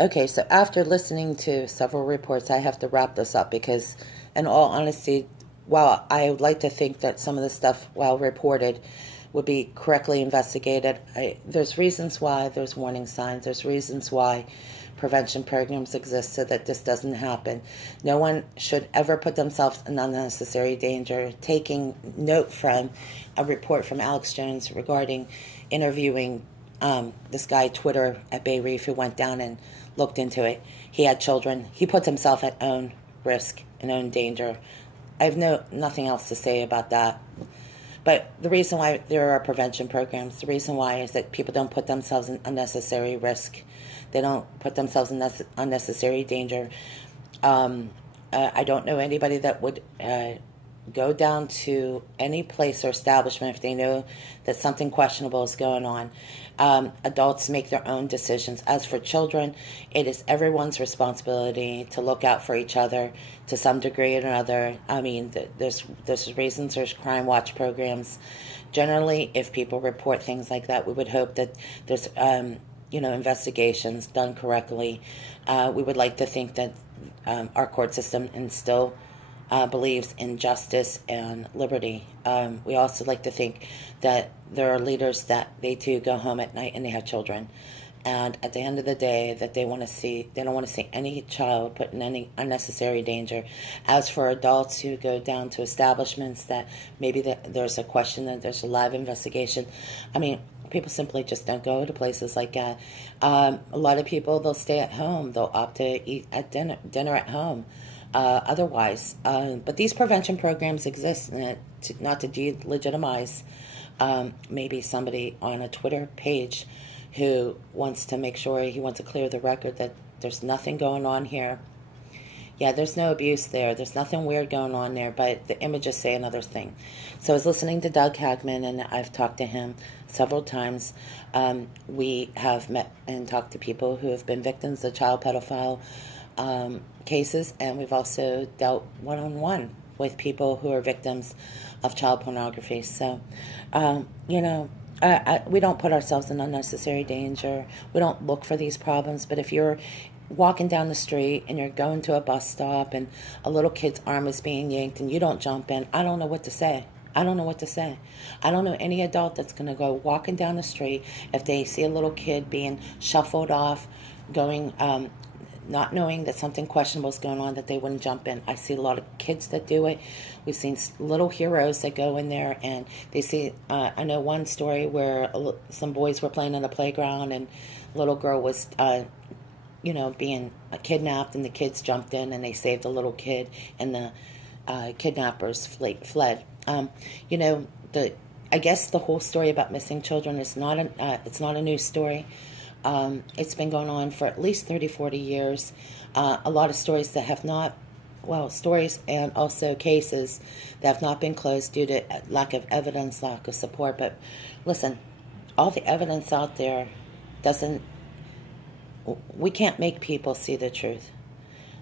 Okay, so after listening to several reports, I have to wrap this up because, in all honesty, while I would like to think that some of the stuff, while reported, would be correctly investigated, there's reasons why there's warning signs. There's reasons why prevention programs exist so that this doesn't happen. No one should ever put themselves in unnecessary danger. Taking note from a report from Alex Jones regarding interviewing this guy, Twitter at Bay Reef, who went down and looked into it. He had children. He puts himself at own risk and own danger. I have nothing else to say about that. But the reason why there are prevention programs, the reason why is that people don't put themselves in unnecessary risk. They don't put themselves in unnecessary danger. I don't know anybody that would go down to any place or establishment if they know that something questionable is going on. Adults make their own decisions. As for children, it is everyone's responsibility to look out for each other to some degree or another. I mean, there's reasons there's crime watch programs. Generally, if people report things like that, we would hope that there's investigations done correctly. We would like to think that our court system instill believes in justice and liberty. We also like to think that there are leaders that they too go home at night and they have children, and at the end of the day, that they don't want to see any child put in any unnecessary danger. As for adults who go down to establishments that maybe there's a question, that there's a live investigation, I mean, people simply just don't go to places like that. A lot of people, they'll stay at home. They'll opt to eat at dinner at home. Otherwise. But these prevention programs exist, not to delegitimize maybe somebody on a Twitter page who wants to make sure, he wants to clear the record that there's nothing going on here. Yeah, there's no abuse there. There's nothing weird going on there, but the images say another thing. So I was listening to Doug Hagman, and I've talked to him several times. We have met and talked to people who have been victims of child pedophile cases, and we've also dealt one-on-one with people who are victims of child pornography. So, we don't put ourselves in unnecessary danger. We don't look for these problems, but if you're walking down the street and you're going to a bus stop and a little kid's arm is being yanked and you don't jump in, I don't know what to say. I don't know what to say. I don't know any adult that's going to go walking down the street if they see a little kid being shuffled off, going, not knowing that something questionable is going on, that they wouldn't jump in. I see a lot of kids that do it. We've seen little heroes that go in there and they see, I know one story where some boys were playing on the playground and a little girl was being kidnapped, and the kids jumped in and they saved the little kid, and the kidnappers fled. I guess the whole story about missing children is it's not a new story. It's been going on for at least 30, 40 years. A lot of stories that have not, stories and also cases that have not been closed due to lack of evidence, lack of support. But listen, all the evidence out there we can't make people see the truth.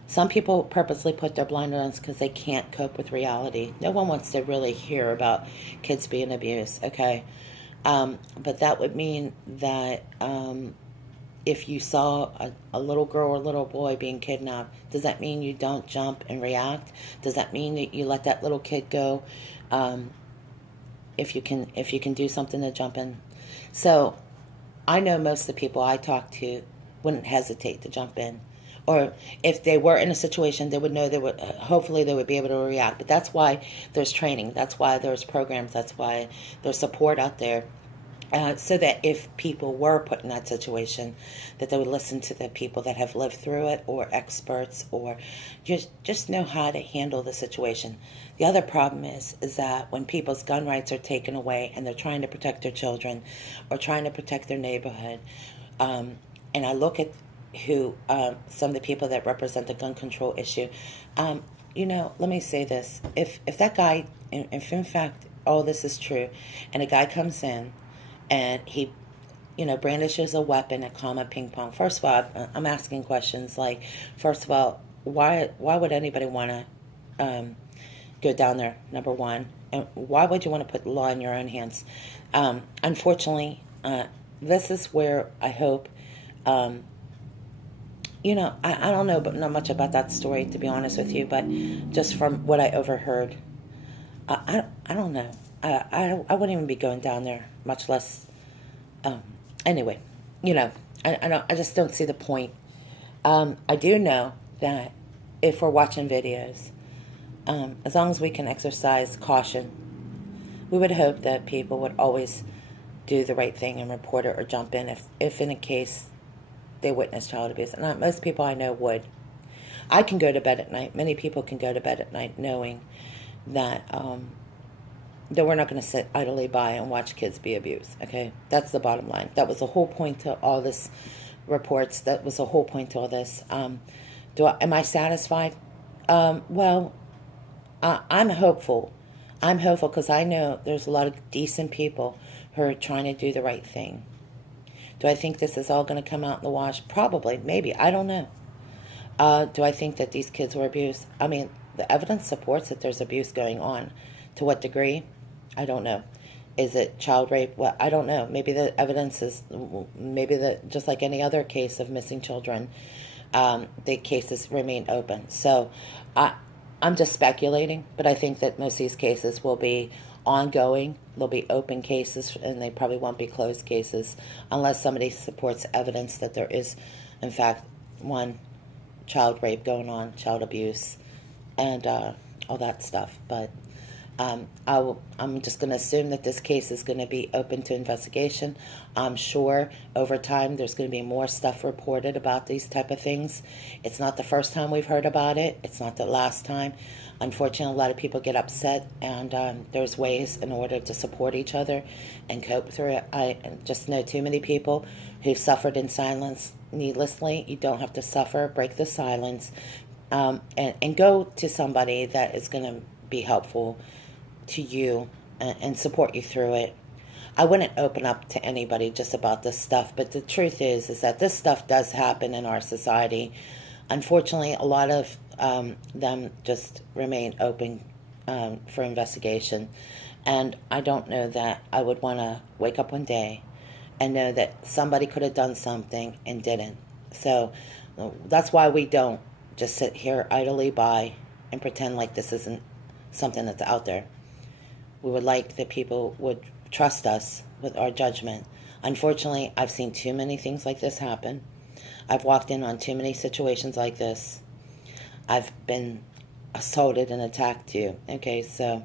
Some people purposely put their blinders on because they can't cope with reality. No one wants to really hear about kids being abused, okay? But that would mean that if you saw a little girl or a little boy being kidnapped, does that mean you don't jump and react? Does that mean that you let that little kid go if you can do something to jump in? So I know most of the people I talk to wouldn't hesitate to jump in. Or if they were in a situation, they would know hopefully they would be able to react. But that's why there's training. That's why there's programs. That's why there's support out there. So that if people were put in that situation, that they would listen to the people that have lived through it, or experts, or just know how to handle the situation. The other problem is that when people's gun rights are taken away and they're trying to protect their children or trying to protect their neighborhood, and I look at some of the people that represent the gun control issue, let me say this. If that guy, if in fact all this is true, and a guy comes in and he, brandishes a weapon at Comma Ping Pong, first of all, I'm asking questions like, first of all, why would anybody want to go down there, number one? And why would you want to put the law in your own hands? Unfortunately, this is where I hope I don't know, but not much about that story, to be honest with you. But just from what I overheard, I don't know. I wouldn't even be going down there, much less. Um, anyway, I just don't see the point. I do know that if we're watching videos, as long as we can exercise caution, we would hope that people would always do the right thing and report it or jump in if in a case they witness child abuse. And most people I know would. I can go to bed at night. Many people can go to bed at night knowing that that we're not going to sit idly by and watch kids be abused. Okay, that's the bottom line. That was the whole point to all this reports. That was the whole point to all this. Am I satisfied? Well, I'm hopeful. I'm hopeful because I know there's a lot of decent people who are trying to do the right thing. Do I think this is all going to come out in the wash? Probably, maybe. I don't know. Do I think that these kids were abused? I mean, the evidence supports that there's abuse going on. To what degree? I don't know. Is it child rape? Well, I don't know. Maybe the evidence is, just like any other case of missing children, the cases remain open. So I'm just speculating, but I think that most of these cases will be ongoing. They'll be open cases, and they probably won't be closed cases unless somebody supports evidence that there is, in fact, one child rape going on, child abuse, and all that stuff. But I'm just going to assume that this case is going to be open to investigation. I'm sure over time there's going to be more stuff reported about these type of things. It's not the first time we've heard about it. It's not the last time. Unfortunately, a lot of people get upset, and there's ways in order to support each other and cope through it. I just know too many people who've suffered in silence needlessly. You don't have to suffer. Break the silence, and go to somebody that is going to be helpful to you and support you through it. I wouldn't open up to anybody just about this stuff, but the truth is that this stuff does happen in our society. Unfortunately, a lot of them just remain open for investigation, and I don't know that I would want to wake up one day and know that somebody could have done something and didn't. So that's why we don't just sit here idly by and pretend like this isn't something that's out there. We would like that people would trust us with our judgment. Unfortunately, I've seen too many things like this happen. I've walked in on too many situations like this. I've been assaulted and attacked too. Okay, so,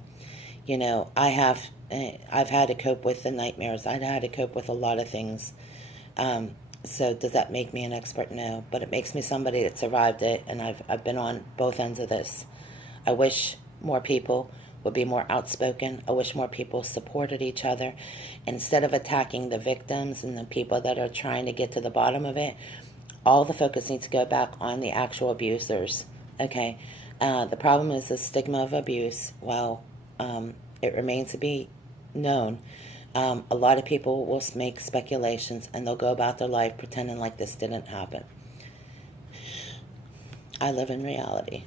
I've had to cope with the nightmares. I've had to cope with a lot of things. So does that make me an expert? No, but it makes me somebody that survived it, and I've been on both ends of this. I wish more people would be more outspoken. I wish more people supported each other. Instead of attacking the victims and the people that are trying to get to the bottom of it, all the focus needs to go back on the actual abusers. Okay? The problem is the stigma of abuse. Well, it remains to be known. A lot of people will make speculations, and they'll go about their life pretending like this didn't happen. I live in reality.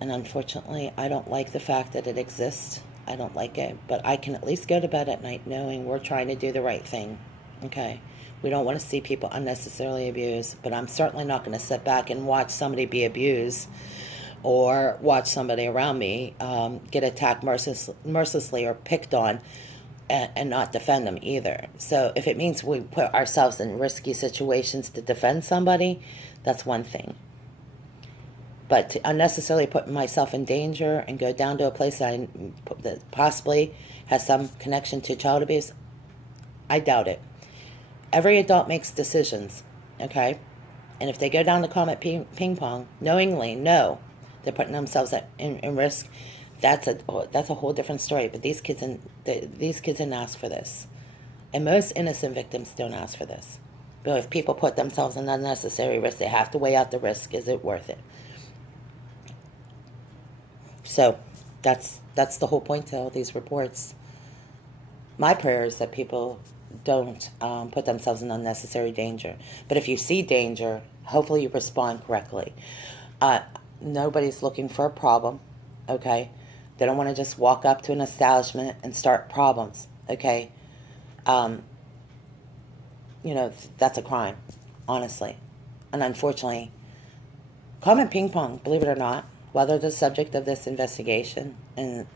And unfortunately, I don't like the fact that it exists. I don't like it. But I can at least go to bed at night knowing we're trying to do the right thing. Okay? We don't want to see people unnecessarily abused. But I'm certainly not going to sit back and watch somebody be abused or watch somebody around me get attacked mercilessly or picked on and not defend them either. So if it means we put ourselves in risky situations to defend somebody, that's one thing. But to unnecessarily put myself in danger and go down to a place that possibly has some connection to child abuse, I doubt it. Every adult makes decisions, okay? And if they go down to Comet ping pong, knowingly, no, they're putting themselves in risk. That's a whole different story. But these kids didn't ask for this, and most innocent victims don't ask for this. But if people put themselves in unnecessary risk, they have to weigh out the risk. Is it worth it? So that's the whole point to all these reports. My prayer is that people don't put themselves in unnecessary danger. But if you see danger, hopefully you respond correctly. Nobody's looking for a problem, okay? They don't want to just walk up to an establishment and start problems, okay? That's a crime, honestly. And unfortunately, Comet Ping Pong, believe it or not, while they're the subject of this investigation and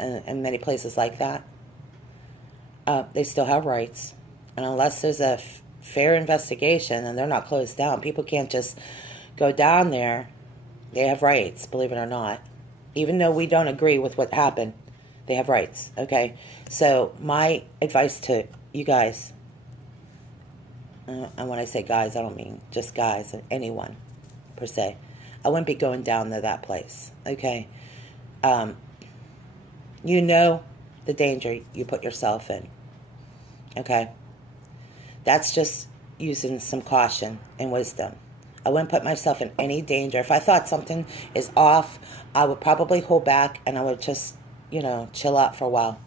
many places like that, they still have rights. And unless there's a fair investigation and they're not closed down, people can't just go down there. They have rights, believe it or not. Even though we don't agree with what happened, they have rights, okay? So my advice to you guys, and when I say guys, I don't mean just guys, anyone per se. I wouldn't be going down to that place, okay? You know the danger you put yourself in, okay? That's just using some caution and wisdom. I wouldn't put myself in any danger. If I thought something is off, I would probably hold back and I would just, chill out for a while.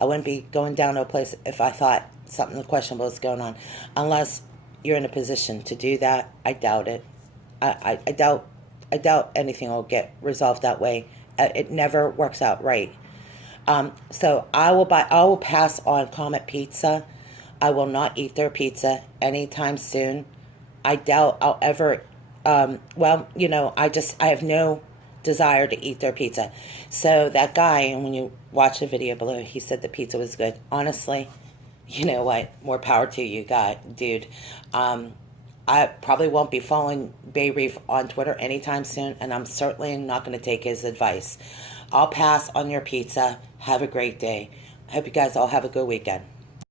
I wouldn't be going down to a place if I thought something questionable was going on. Unless you're in a position to do that, I doubt it. I doubt anything will get resolved that way. It never works out right. So I will pass on Comet Pizza. I will not eat their pizza anytime soon. I doubt I'll ever, I have no desire to eat their pizza. So that guy, and when you watch the video below, he said the pizza was good. Honestly, you know what? More power to you, dude. I probably won't be following Bay Reef on Twitter anytime soon, and I'm certainly not going to take his advice. I'll pass on your pizza. Have a great day. I hope you guys all have a good weekend.